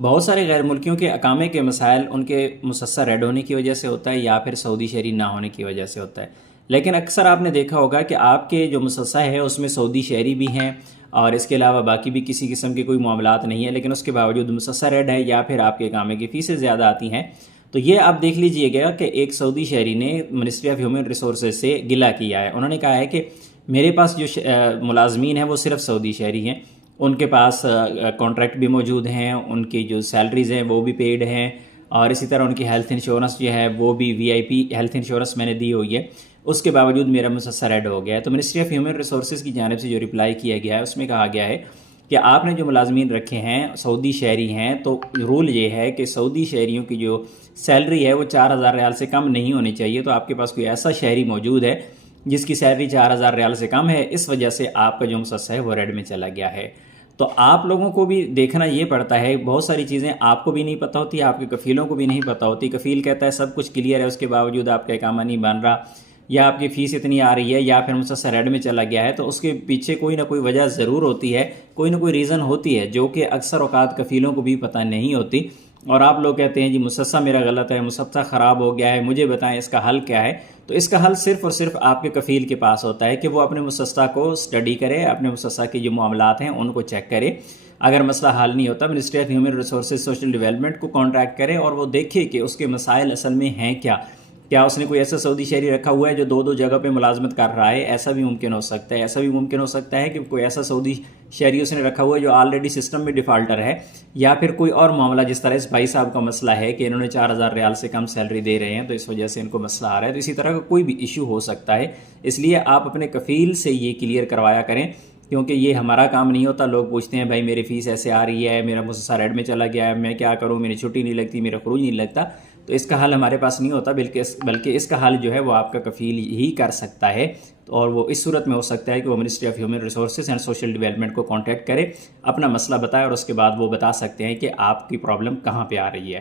بہت سارے غیر ملکیوں کے اقامے کے مسائل ان کے مسسہ ریڈ ہونے کی وجہ سے ہوتا ہے یا پھر سعودی شہری نہ ہونے کی وجہ سے ہوتا ہے، لیکن اکثر آپ نے دیکھا ہوگا کہ آپ کے جو مسسہ ہے اس میں سعودی شہری بھی ہیں اور اس کے علاوہ باقی بھی کسی قسم کے کوئی معاملات نہیں ہیں، لیکن اس کے باوجود مسسہ ریڈ ہے یا پھر آپ کے اقامے کی فیسیں زیادہ آتی ہیں۔ تو یہ آپ دیکھ لیجئے گا کہ ایک سعودی شہری نے منسٹری آف ہیومن ریسورسز سے گلہ کیا ہے، انہوں نے کہا ہے کہ میرے پاس جو ملازمین ہیں وہ صرف سعودی شہری ہیں، ان کے پاس کانٹریکٹ بھی موجود ہیں، ان کی جو سیلریز ہیں وہ بھی پیڈ ہیں، اور اسی طرح ان کی ہیلتھ انشورنس جو ہے وہ بھی وی آئی پی ہیلتھ انشورنس میں نے دی ہوئی ہے، اس کے باوجود میرا مسسہ ریڈ ہو گیا ہے۔ تو منسٹری آف ہیومن ریسورسز کی جانب سے جو رپلائی کیا گیا ہے اس میں کہا گیا ہے کہ آپ نے جو ملازمین رکھے ہیں سعودی شہری ہیں، تو رول یہ ہے کہ سعودی شہریوں کی جو سیلری ہے وہ 4,000 ریال سے کم نہیں ہونی چاہیے۔ تو آپ کے پاس کوئی ایسا شہری موجود ہے جس کی سیلری 4,000 ریال سے کم ہے، اس وجہ سے آپ کا جو مسسہ ہے وہ ریڈ میں چلا گیا ہے۔ تو آپ لوگوں کو بھی دیکھنا یہ پڑتا ہے، بہت ساری چیزیں آپ کو بھی نہیں پتہ ہوتی، آپ کے کفیلوں کو بھی نہیں پتہ ہوتی۔ کفیل کہتا ہے سب کچھ کلیئر ہے، اس کے باوجود آپ کا اقامہ نہیں بن رہا، یا آپ کی فیس اتنی آ رہی ہے، یا پھر مسسہ ریڈ میں چلا گیا ہے، تو اس کے پیچھے کوئی نہ کوئی وجہ ضرور ہوتی ہے، کوئی نہ کوئی ریزن ہوتی ہے جو کہ اکثر اوقات کفیلوں کو بھی پتہ نہیں ہوتی۔ اور آپ لوگ کہتے ہیں جی مسسہ میرا غلط ہے، مسسہ خراب ہو گیا ہے، مجھے بتائیں اس کا حل کیا ہے۔ تو اس کا حل صرف اور صرف آپ کے کفیل کے پاس ہوتا ہے کہ وہ اپنے مسسہ کو اسٹڈی کرے، اپنے مسسہ کے جو معاملات ہیں ان کو چیک کرے۔ اگر مسئلہ حل نہیں ہوتا، ministry of human resources social development کو کانٹیکٹ کرے اور وہ دیکھے کہ اس کے مسائل اصل میں ہیں کیا اس نے کوئی ایسا سعودی شہری رکھا ہوا ہے جو دو جگہ پہ ملازمت کر رہا ہے، ایسا بھی ممکن ہو سکتا ہے۔ ایسا بھی ممکن ہو سکتا ہے کہ کوئی ایسا سعودی شہری اس نے رکھا ہوا ہے جو آلریڈی سسٹم میں ڈیفالٹر ہے، یا پھر کوئی اور معاملہ جس طرح اس بھائی صاحب کا مسئلہ ہے کہ انہوں نے 4,000 ریال سے کم سیلری دے رہے ہیں تو اس وجہ سے ان کو مسئلہ آ رہا ہے۔ تو اسی طرح کا کوئی بھی ایشو ہو سکتا ہے، اس لیے آپ اپنے کفیل سے یہ کلیئر کروایا کریں، کیونکہ یہ ہمارا کام نہیں ہوتا۔ لوگ پوچھتے ہیں بھائی میری فیس ایسے آ رہی ہے، میرا مسسہ ریڈ میں چلا گیا ہے، میں کیا کروں، میری چھٹی نہیں لگتی، میرا خروج نہیں لگتا۔ تو اس کا حل ہمارے پاس نہیں ہوتا، بلکہ اس کا حل جو ہے وہ آپ کا کفیل ہی کر سکتا ہے، اور وہ اس صورت میں ہو سکتا ہے کہ وہ ministry of human resources and social development کو کانٹیکٹ کرے، اپنا مسئلہ بتائے، اور اس کے بعد وہ بتا سکتے ہیں کہ آپ کی پرابلم کہاں پہ آ رہی ہے۔